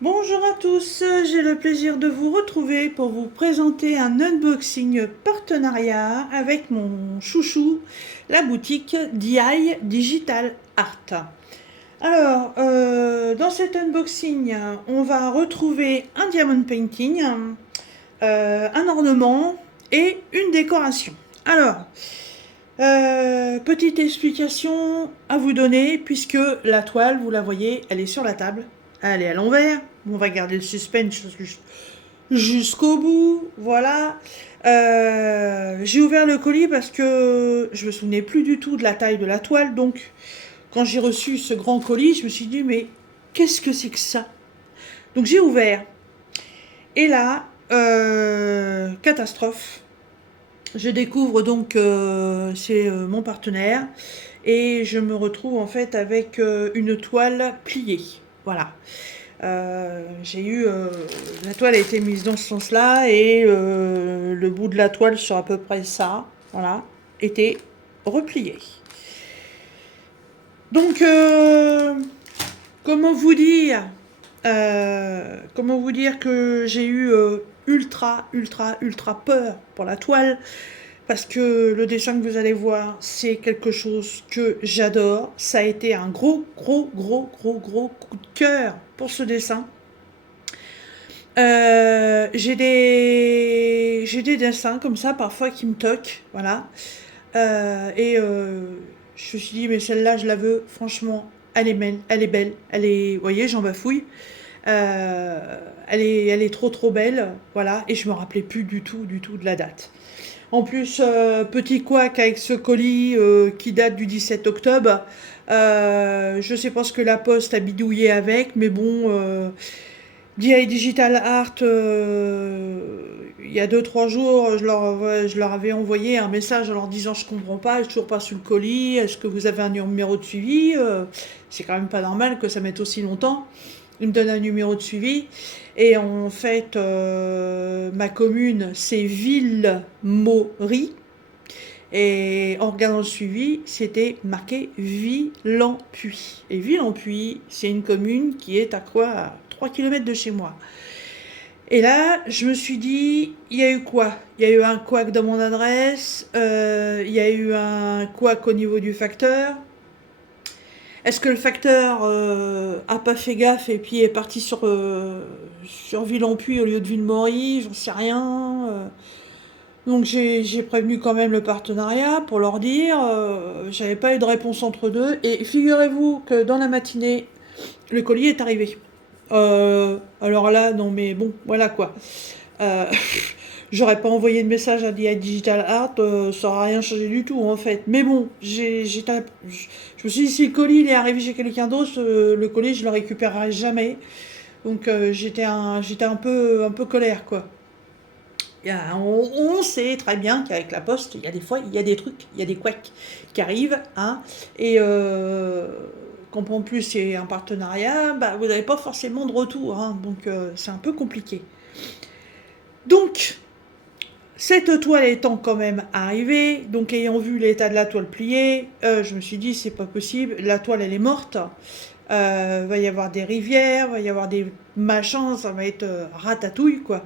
Bonjour à tous, j'ai le plaisir de vous retrouver pour vous présenter un unboxing partenariat avec mon chouchou, la boutique DI Digital Art. Alors, dans cet unboxing, on va retrouver un diamond painting, un ornement et une décoration. Alors, petite explication à vous donner, puisque la toile, vous la voyez, elle est sur la table. Elle est à l'envers. On va garder le suspense jusqu'au bout. Voilà. J'ai ouvert le colis parce que je me souvenais plus du tout de la taille de la toile. Donc, quand j'ai reçu ce grand colis, je me suis dit, mais qu'est-ce que c'est que ça? Donc, j'ai ouvert. Et là, catastrophe. Je découvre donc c'est mon partenaire et je me retrouve en fait avec une toile pliée. Voilà. J'ai eu la toile a été mise dans ce sens-là et le bout de la toile sur à peu près ça, voilà, était replié. Donc comment vous dire que j'ai eu ultra peur pour la toile parce que le dessin que vous allez voir, c'est quelque chose que j'adore. Ça a été un gros coup de cœur pour ce dessin. J'ai des dessins comme ça parfois qui me toquent, voilà. Je me suis dit, mais celle-là, je la veux, franchement, elle est belle, vous voyez, j'en bafouille. Elle est trop belle, voilà, et je me rappelais plus du tout de la date. En plus, petit couac avec ce colis qui date du 17 octobre. Je sais pas ce que la poste a bidouillé avec, mais bon, DI Digital Art, il y a 2 3 jours, je leur avais envoyé un message en leur disant je comprends pas, j'ai toujours pas su le colis, est-ce que vous avez un numéro de suivi? C'est quand même pas normal que ça mette aussi longtemps. Il me donne un numéro de suivi. Et en fait, ma commune, c'est Ville-Maury. Et en regardant le suivi, c'était marqué Villempuy. Et Villempuy, c'est une commune qui est à quoi? À 3 km de chez moi. Et là, je me suis dit, il y a eu quoi? Il y a eu un couac dans mon adresse, il y a eu un couac au niveau du facteur. Est-ce que le facteur a pas fait gaffe et puis est parti sur Villempuy au lieu de Ville-Maury? J'en sais rien. Donc j'ai prévenu quand même le partenariat pour leur dire. J'avais pas eu de réponse entre deux. Et figurez-vous que dans la matinée, le colis est arrivé. Alors là, non mais bon, voilà quoi. Euh, J'aurais pas envoyé de message à DI Digital Art, ça aurait rien changé du tout en fait. Mais bon, je me suis dit si le colis il est arrivé chez quelqu'un d'autre, le colis je le récupérerai jamais. Donc j'étais un peu colère quoi. On sait très bien qu'avec la poste, il y a des fois, il y a des trucs, il y a des couacs qui arrivent, hein, et quand en plus c'est un partenariat, bah, vous n'avez pas forcément de retour, hein, donc c'est un peu compliqué. Donc, cette toile étant quand même arrivée, donc ayant vu l'état de la toile pliée, je me suis dit c'est pas possible, la toile elle est morte, va y avoir des rivières, va y avoir des machins, ça va être ratatouille quoi.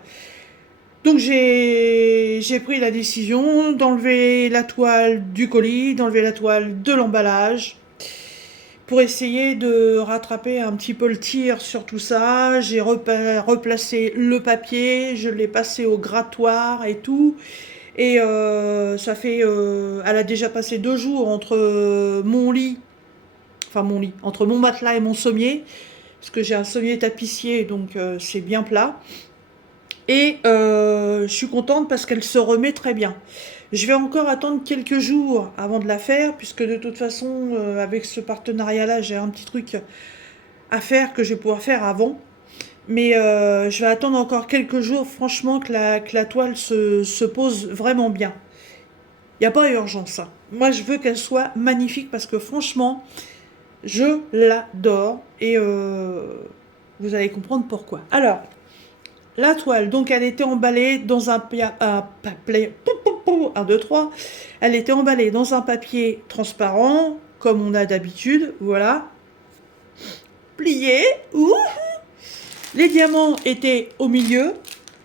Donc j'ai pris la décision d'enlever la toile du colis, d'enlever la toile de l'emballage pour essayer de rattraper un petit peu le tir sur tout ça. J'ai replacé le papier, je l'ai passé au grattoir et tout. Et ça fait... elle a déjà passé 2 jours entre mon lit, enfin mon lit, entre mon matelas et mon sommier, parce que j'ai un sommier tapissier, donc c'est bien plat. Et je suis contente parce qu'elle se remet très bien. Je vais encore attendre quelques jours avant de la faire, puisque de toute façon, avec ce partenariat-là, j'ai un petit truc à faire que je vais pouvoir faire avant. Mais je vais attendre encore quelques jours, franchement, que la toile se pose vraiment bien. Il n'y a pas urgence, hein. Moi, je veux qu'elle soit magnifique parce que franchement, je l'adore. Et vous allez comprendre pourquoi. Alors, la toile, donc elle était emballée dans un papier, 1, 2, 3, elle était emballée dans un papier transparent, comme on a d'habitude, voilà, plié, ouh, Les diamants étaient au milieu.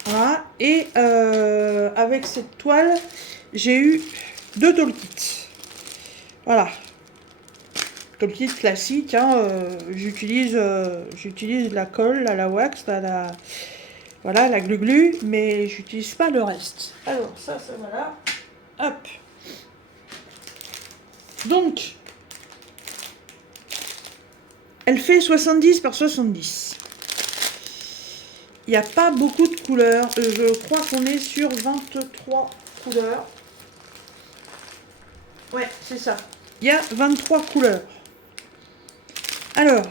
Voilà. Et avec cette toile, j'ai eu 2 tool kits. Voilà. Tool kit classique. Hein, j'utilise la colle, la wax, voilà, la glu-glu, mais j'utilise pas le reste. Alors, ça voilà. Hop. Donc, elle fait 70 par 70. Il n'y a pas beaucoup de couleurs. Je crois qu'on est sur 23 couleurs. Ouais, c'est ça. Il y a 23 couleurs. Alors,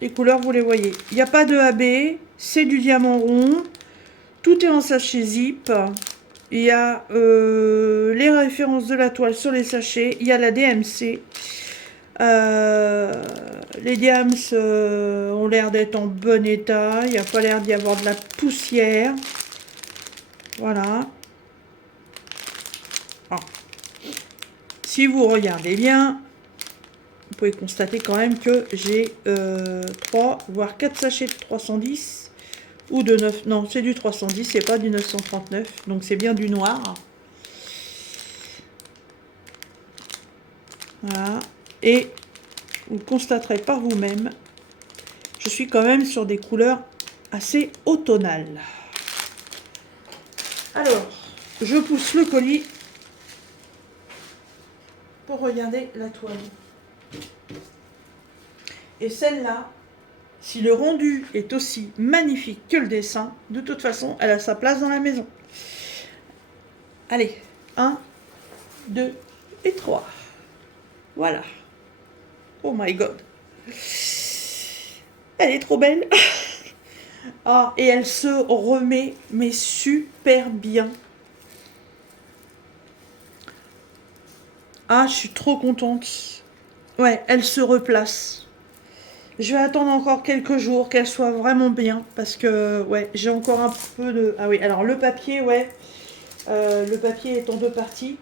les couleurs, vous les voyez. Il n'y a pas de AB. C'est du diamant rond. Tout est en sachet zip. Il y a les références de la toile sur les sachets. Il y a la DMC. Les diams ont l'air d'être en bon état. Il n'y a pas l'air d'y avoir de la poussière. Voilà. Ah. Si vous regardez bien, vous pouvez constater quand même que j'ai 3 voire 4 sachets de 310 ou de 9. Non, c'est du 310, c'est pas du 939. Donc c'est bien du noir. Voilà. Et vous le constaterez par vous-même, je suis quand même sur des couleurs assez automnales. Alors, je pousse le colis pour regarder la toile. Et celle-là, si le rendu est aussi magnifique que le dessin, de toute façon, elle a sa place dans la maison. Allez, 1, 2 et 3. Voilà. Oh my god. Elle est trop belle. Ah, et elle se remet, mais super bien. Ah, je suis trop contente. Ouais, elle se replace. Je vais attendre encore quelques jours qu'elle soit vraiment bien. Parce que, ouais, j'ai encore un peu de... Ah oui, alors le papier, ouais. Le papier est en 2 parties.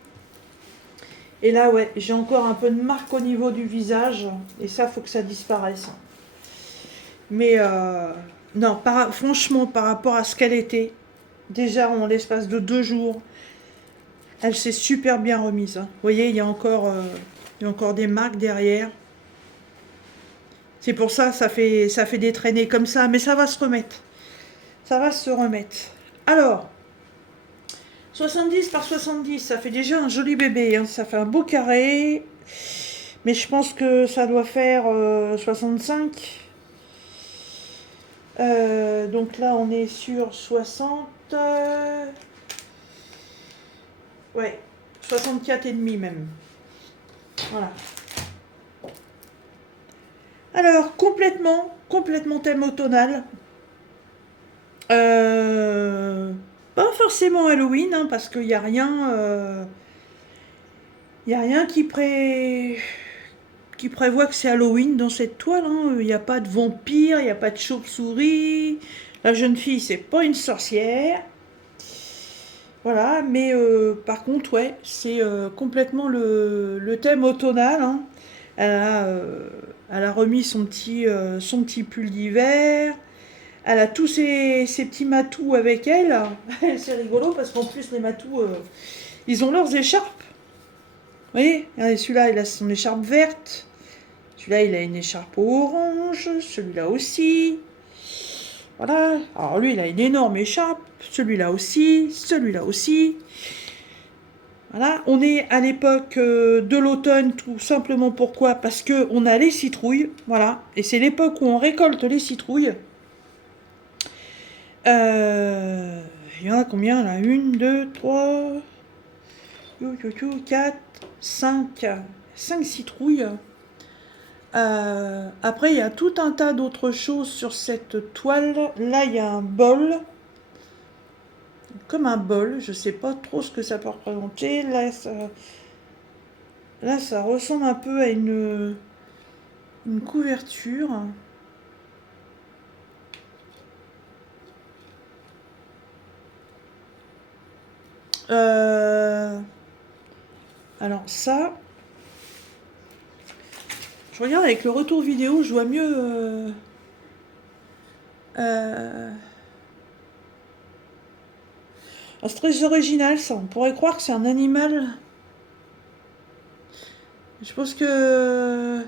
Et là, ouais, j'ai encore un peu de marque au niveau du visage. Et ça, faut que ça disparaisse. Mais, non, franchement, par rapport à ce qu'elle était, déjà en l'espace de 2 jours, elle s'est super bien remise. Hein. Vous voyez, il y a encore des marques derrière. C'est pour ça, ça fait des traînées comme ça. Mais ça va se remettre. Ça va se remettre. Alors, 70 par 70, ça fait déjà un joli bébé. Hein. Ça fait un beau carré. Mais je pense que ça doit faire 65. Donc là, on est sur 60. Ouais, 64 et demi même. Voilà. Alors, complètement thème automnal. Pas forcément Halloween, hein, parce qu'il n'y a rien... Il n'y a rien qui prévoit que c'est Halloween dans cette toile. Hein. Il n'y a pas de vampire, il n'y a pas de chauve-souris. La jeune fille, c'est pas une sorcière. Voilà, mais par contre, ouais, c'est complètement le thème automnal. Hein. Elle a remis son petit pull d'hiver. Elle a tous ses petits matous avec elle. C'est rigolo parce qu'en plus, les matous, ils ont leurs écharpes. Vous voyez, celui-là, il a son écharpe verte. Celui-là, il a une écharpe orange. Celui-là aussi. Voilà. Alors lui, il a une énorme écharpe. Celui-là aussi. Celui-là aussi. Voilà. On est à l'époque de l'automne, tout simplement pourquoi? Parce qu'on a les citrouilles. Voilà. Et c'est l'époque où on récolte les citrouilles. Il y en a combien là? 1, 2, 3, 4, 5 citrouilles. Après, il y a tout un tas d'autres choses sur cette toile. Là, il y a un bol. Comme un bol. Je ne sais pas trop ce que ça peut représenter. Là, ça ressemble un peu à une couverture. Alors ça... Je regarde avec le retour vidéo, je vois mieux Euh... ah, c'est très original ça. On pourrait croire que c'est un animal. Je pense que...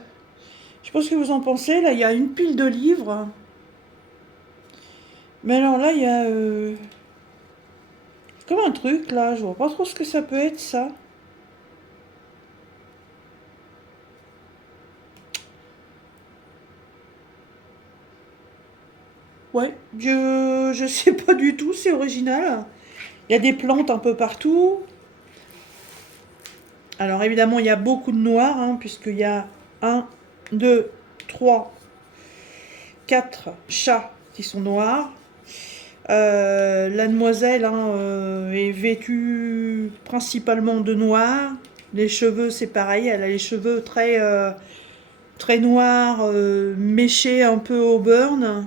Je pense que vous en pensez. Là, il y a une pile de livres. Mais alors là, il y a... comme un truc, là. Je vois pas trop ce que ça peut être, ça. Ouais, je sais pas du tout, c'est original. Il y a des plantes un peu partout. Alors évidemment, il y a beaucoup de noir, hein, puisqu'il y a un, 2, 3, 4 chats qui sont noirs. La demoiselle hein, est vêtue principalement de noir. Les cheveux, c'est pareil, elle a les cheveux très noirs, méchés un peu au burn.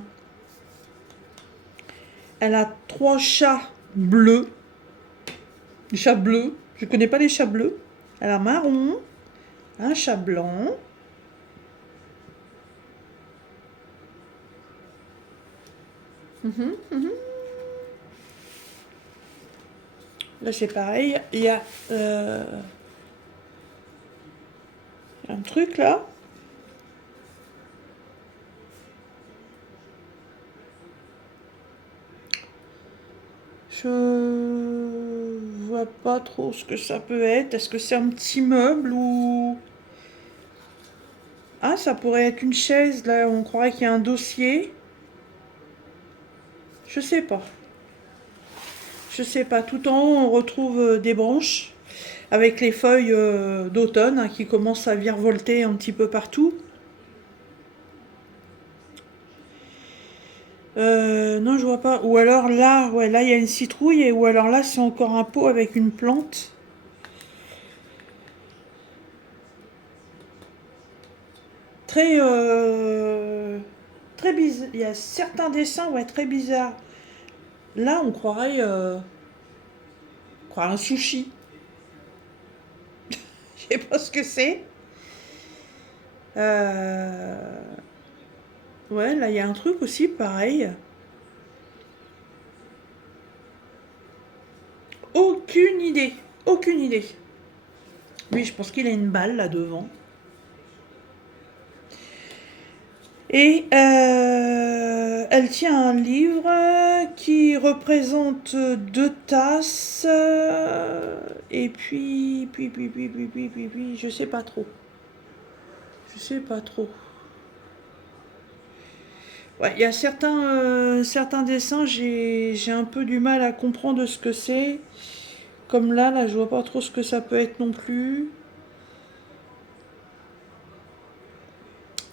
Elle a 3 chats bleus. Les chats bleus, je connais pas les chats bleus. Elle a marron, un chat blanc. Mhm, mhm. Là c'est pareil, il y a un truc là. Je vois pas trop ce que ça peut être. Est-ce que c'est un petit meuble ou... Ah, ça pourrait être une chaise, là, on croirait qu'il y a un dossier. Je sais pas. Je sais pas. Tout en haut, on retrouve des branches avec les feuilles d'automne hein, qui commencent à virevolter un petit peu partout. Non, je vois pas. Ou alors là, ouais, là, il y a une citrouille. Ou alors là, c'est encore un pot avec une plante. Très... très bizarre. Il y a certains dessins, ouais, très bizarres. Là, on croirait un sushi. Je sais pas ce que c'est. Euh, Ouais, là, il y a un truc aussi, pareil. Aucune idée. Aucune idée. Oui, je pense qu'il a une balle là devant. Et elle tient un livre qui représente 2 tasses. Et puis, je sais pas trop. Je sais pas trop. Ouais, il y a certains dessins, j'ai un peu du mal à comprendre ce que c'est. Comme là, je vois pas trop ce que ça peut être non plus.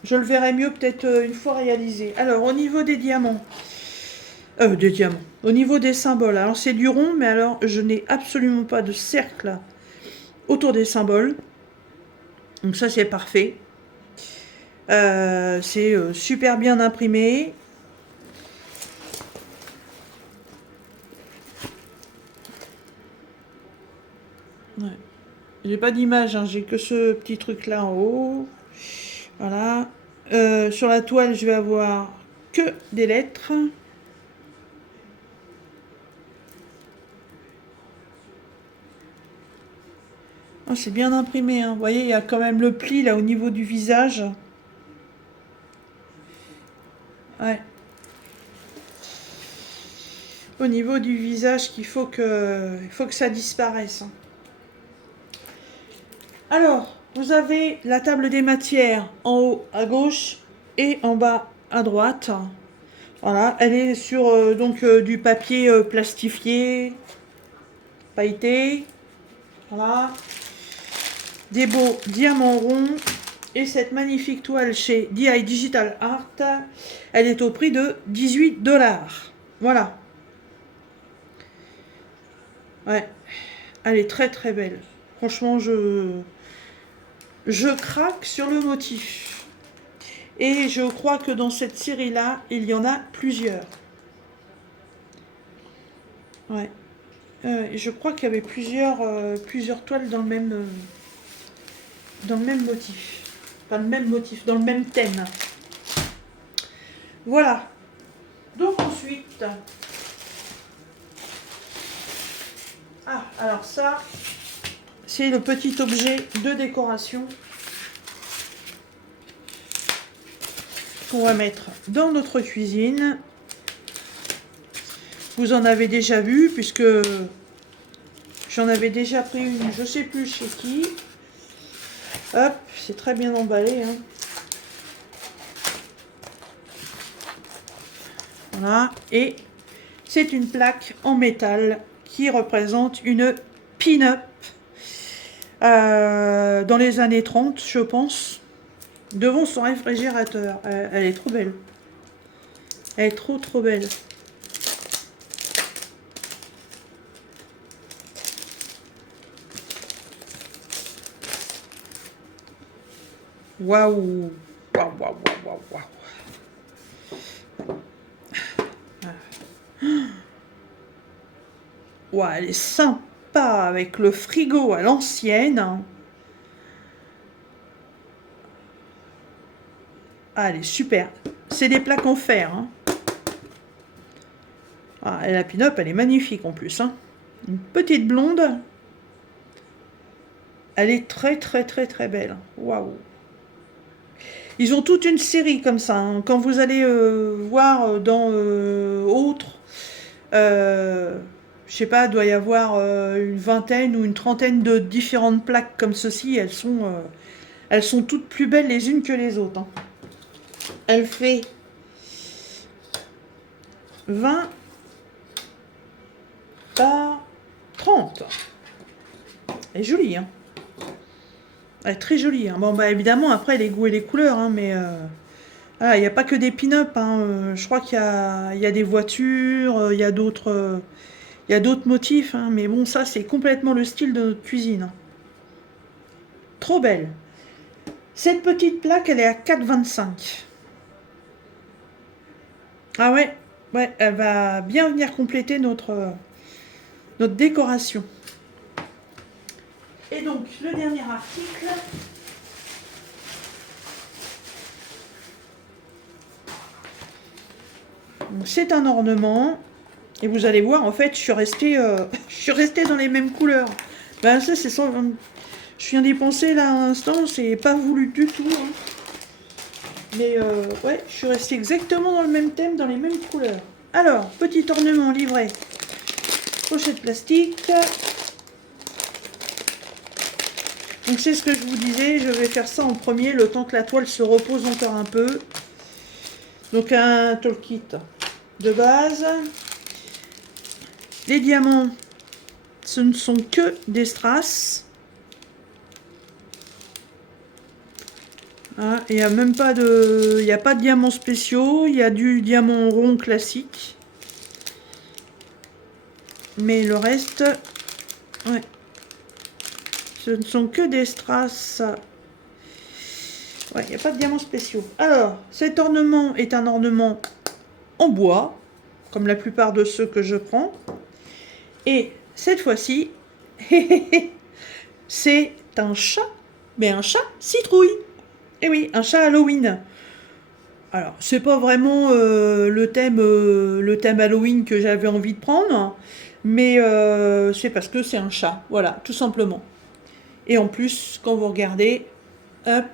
Je le verrai mieux peut-être une fois réalisé. Alors, au niveau des diamants. Des diamants. Au niveau des symboles. Alors, c'est du rond, mais alors, je n'ai absolument pas de cercle autour des symboles. Donc ça, c'est parfait. C'est super bien imprimé. Ouais. J'ai pas d'image, hein, j'ai que ce petit truc là en haut. Voilà. Sur la toile, je vais avoir que des lettres. Oh, c'est bien imprimé, hein. Vous voyez, il y a quand même le pli là au niveau du visage. Ouais. Au niveau du visage il faut que ça disparaisse, hein. Alors, vous avez la table des matières en haut à gauche et en bas à droite. Voilà, elle est sur du papier plastifié, pailleté. Voilà, des beaux diamants ronds et cette magnifique toile chez DI Digital Art, elle est au prix de 18 $. Voilà. Ouais, elle est très très belle. Franchement, je craque sur le motif. Et je crois que dans cette série-là, il y en a plusieurs. Ouais. Je crois qu'il y avait plusieurs toiles dans le même motif. Pas le même motif, dans le même thème. Voilà. Donc ensuite, alors ça, c'est le petit objet de décoration qu'on va mettre dans notre cuisine. Vous en avez déjà vu, puisque j'en avais déjà pris une, je sais plus chez qui. Hop, c'est très bien emballé, hein. Voilà, et c'est une plaque en métal qui représente une pin-up dans les années 30, je pense, devant son réfrigérateur. Elle est trop belle. Elle est trop trop belle. Waouh! Waouh, waouh, waouh, waouh, waouh. Waouh, elle est sympa avec le frigo à l'ancienne. Ah, elle est super. C'est des plaques en fer, hein. Ah, et la pin-up, elle est magnifique en plus, hein. Une petite blonde. Elle est très très très très belle. Waouh. Ils ont toute une série comme ça, hein. Quand vous allez voir dans autres, je sais pas, doit y avoir une vingtaine ou une trentaine de différentes plaques comme ceci. Elles sont toutes plus belles les unes que les autres, hein. Elle fait 20 par 30. Elle est jolie, hein. Elle est très jolie, hein. Bon, bah évidemment, après, les goûts et les couleurs, hein, mais il n'y a pas que des pin-up, hein. Je crois il y a des voitures, il y a d'autres motifs, hein, mais bon, ça, c'est complètement le style de notre cuisine, hein. Trop belle. Cette petite plaque, elle est à 4,25. Ah ouais, ouais, elle va bien venir compléter notre décoration. Et donc, le dernier article, c'est un ornement. Et vous allez voir, en fait, je suis restée dans les mêmes couleurs. Ben ça, c'est sans... Je viens d'y penser là à l'instant, c'est pas voulu du tout, hein. Mais ouais, je suis restée exactement dans le même thème, dans les mêmes couleurs. Alors, petit ornement livré. Pochette plastique. Donc c'est ce que je vous disais, je vais faire ça en premier, le temps que la toile se repose encore un peu. Donc un tool kit de base. Les diamants, ce ne sont que des strass. Ah, il n'y a même pas de... Il n'y a pas de diamants spéciaux, il y a du diamant rond classique. Mais le reste... Ouais. Ce ne sont que des strass. Ouais, il n'y a pas de diamants spéciaux. Alors, cet ornement est un ornement en bois, comme la plupart de ceux que je prends. Et cette fois-ci, c'est un chat, mais un chat citrouille. Et oui, un chat Halloween. Alors, c'est pas vraiment le thème Halloween que j'avais envie de prendre, mais c'est parce que c'est un chat, voilà, tout simplement. Et en plus, quand vous regardez, hop,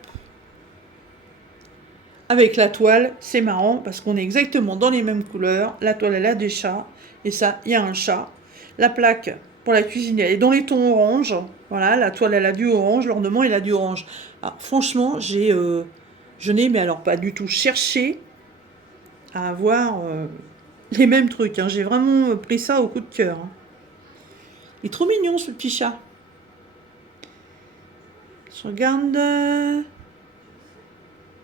avec la toile, c'est marrant parce qu'on est exactement dans les mêmes couleurs. La toile, elle a des chats, et ça, il y a un chat. La plaque pour la cuisine, elle est dans les tons orange. Voilà, la toile, elle a du orange, l'ornement, il a du orange. Alors, franchement, je n'ai, mais alors pas du tout cherché à avoir les mêmes trucs, hein. J'ai vraiment pris ça au coup de cœur, hein. Il est trop mignon, ce petit chat. Je regarde...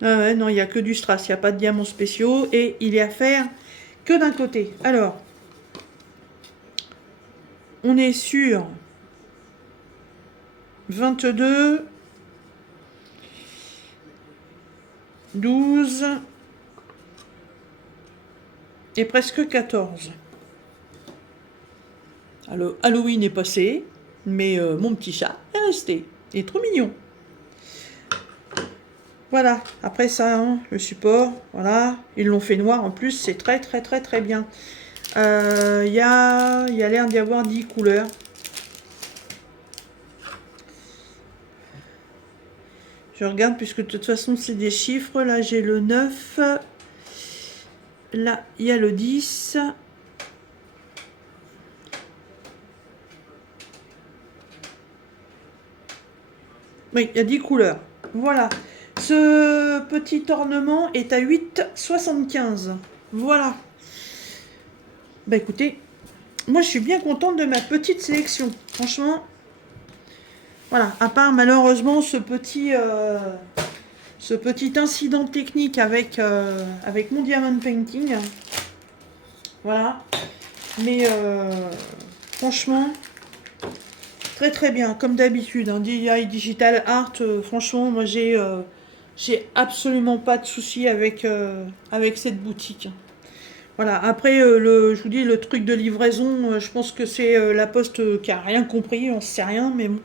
Ah ouais, non, il n'y a que du strass, il n'y a pas de diamants spéciaux, et il est à faire que d'un côté. Alors, on est sur 22, 12 et presque 14. Alors, Halloween est passé, mais mon petit chat est resté. Il est trop mignon. Voilà, après ça, hein, le support, voilà, ils l'ont fait noir en plus, c'est très très très très bien. Il y a l'air d'y avoir 10 couleurs. Je regarde puisque de toute façon c'est des chiffres. Là j'ai le 9. Là il y a le 10. Oui, il y a 10 couleurs. Voilà. Ce petit ornement est à 8,75. Voilà. Bah écoutez, moi je suis bien contente de ma petite sélection. Franchement, voilà. À part malheureusement ce petit incident technique avec, avec mon Diamond Painting. Voilà. Mais franchement, très très bien, comme d'habitude. Hein, DI Digital Art, franchement, moi j'ai absolument pas de soucis avec, avec cette boutique. Voilà, après, je vous dis, le truc de livraison, je pense que c'est la Poste qui a rien compris, on sait rien, mais bon,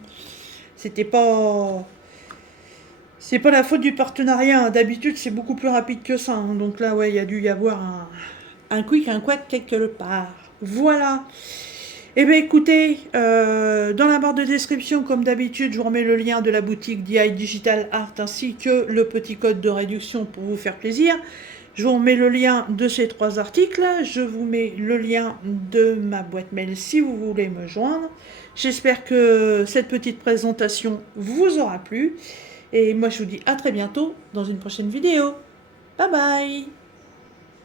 c'était pas. C'est pas la faute du partenariat, hein. D'habitude c'est beaucoup plus rapide que ça, hein. Donc là, ouais, il y a dû y avoir un quick, un quack quelque part. Voilà. Eh bien écoutez, dans la barre de description, comme d'habitude, je vous remets le lien de la boutique DI Digital Art ainsi que le petit code de réduction pour vous faire plaisir. Je vous remets le lien de ces 3 articles. Je vous mets le lien de ma boîte mail si vous voulez me joindre. J'espère que cette petite présentation vous aura plu. Et moi, je vous dis à très bientôt dans une prochaine vidéo. Bye bye!